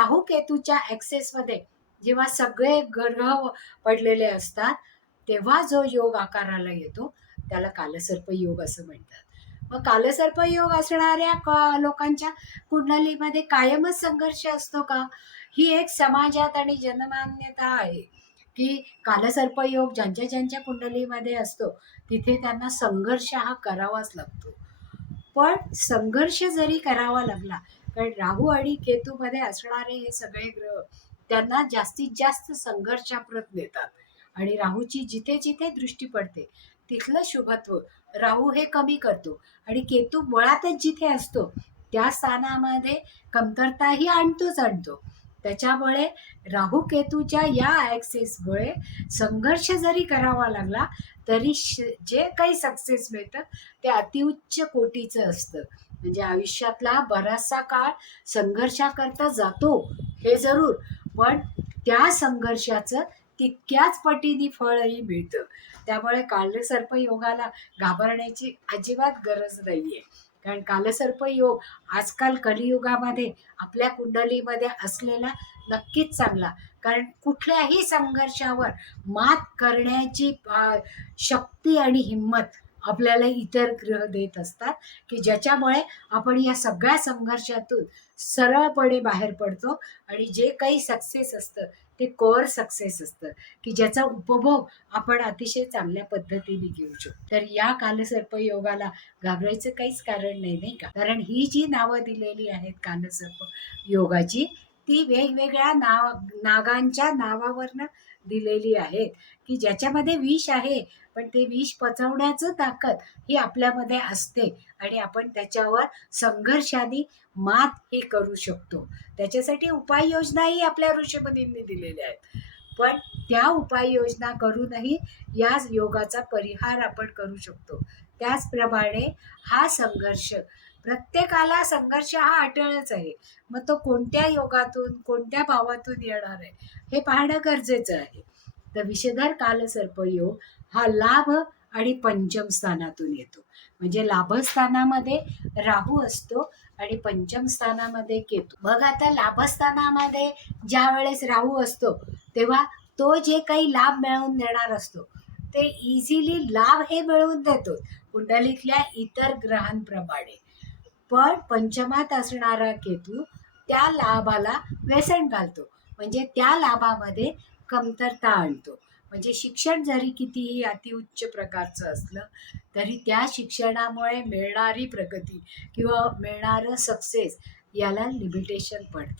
राहू केतूच्या ॲक्सेसमध्ये जेव्हा सगळे ग्रह पडलेले असतात तेव्हा जो योग आकाराला येतो त्याला कालसर्प योग असं म्हणतात. मग कालसर्प योग असणाऱ्या लोकांच्या कुंडलीमध्ये कायमच संघर्ष असतो का? ही एक समाजात आणि जनमान्यता आहे की कालसर्प योग ज्यांच्या ज्यांच्या कुंडलीमध्ये असतो तिथे त्यांना संघर्ष हा करावाच लागतो. पण संघर्ष जरी करावा लागला कारण राहू आणि केतूमध्ये असणारे हे सगळे ग्रह त्यांना जास्तीत जास्त संघर्षाप्रत नेतात आणि राहूची जिथे जिथे दृष्टी पडते तिथलं शुभत्व राहू हे कमी करतो. आणि केतू मुळातच जिथे असतो त्या स्थानामध्ये कमतरताही आणतोच आणतो. त्याच्यामुळे राहू केतूच्या या ॲक्सेसमुळे संघर्ष जरी करावा लागला तरी जे काही सक्सेस मिळतं ते अतिउच्च कोटीचं असतं. म्हणजे आयुष्यातला बराचसा काळ संघर्षाकरता जातो हे जरूर. पण त्या संघर्षाचं तितक्याच पटीने फळही मिळतं. त्यामुळे कालसर्प योगाला घाबरण्याची अजिबात गरज नाही आहे कारण कालसर्प योग आजकाल कलियुगामध्ये आपल्या कुंडलीमध्ये असलेला नक्कीच चांगला. कारण कुठल्याही संघर्षावर मात करण्याची शक्ती आणि हिंमत आपल्याला इतर ग्रह देत असतात की ज्याच्यामुळे आपण या सगळ्या संघर्षातून सरळपणे बाहेर पडतो आणि जे काही सक्सेस असतं ते कोअर सक्सेस असतं की ज्याचा उपभोग आपण अतिशय चांगल्या पद्धतीने घेऊ शकतो. तर या कालसर्प योगाला घाबरायचं काहीच कारण नाही नाही का? कारण ही जी नावं दिलेली आहेत कालसर्प योगाची ती वेगवेगळ्या नाव नागांच्या नावावरनं दिलेली आहेत. की ज्याच्यामध्ये विष आहे पण ते विष पचवण्याचं ताकद ही आपल्यामध्ये असते आणि आपण त्याच्यावर संघर्षाने मात हे करू शकतो. त्याच्यासाठी उपाययोजनाही आपल्या ऋषीपतींनी दिलेल्या आहेत. पण त्या उपाययोजना करूनही याच योगाचा परिहार आपण करू शकतो. त्याचप्रमाणे हा संघर्ष प्रत्येकाला संघर्ष हा अटळच आहे. मग तो कोणत्या योगातून कोणत्या भावातून येणार आहे हे पाहणं गरजेचं आहे. तर विषधर कालसर्प योग हा लाभ आणि पंचम स्थानातून येतो. म्हणजे लाभस्थानामध्ये राहू असतो आणि पंचम स्थानामध्ये केतू. मग आता लाभस्थानामध्ये ज्या वेळेस राहू असतो तेव्हा तो जे काही लाभ मिळवून देणार असतो ते इझिली लाभ हे मिळवून देतो कुंडलीतल्या इतर ग्रहांप्रमाणे. पण पंचमात असणारा केतू त्या लाभाला व्यसन घालतो म्हणजे त्या लाभामध्ये कमतरता आणतो. म्हणजे शिक्षण जरी कितीही अतिउच्च प्रकारचं असलं तरी त्या शिक्षणामुळे मिळणारी प्रगती किंवा मिळणारं सक्सेस याला लिमिटेशन पडतं.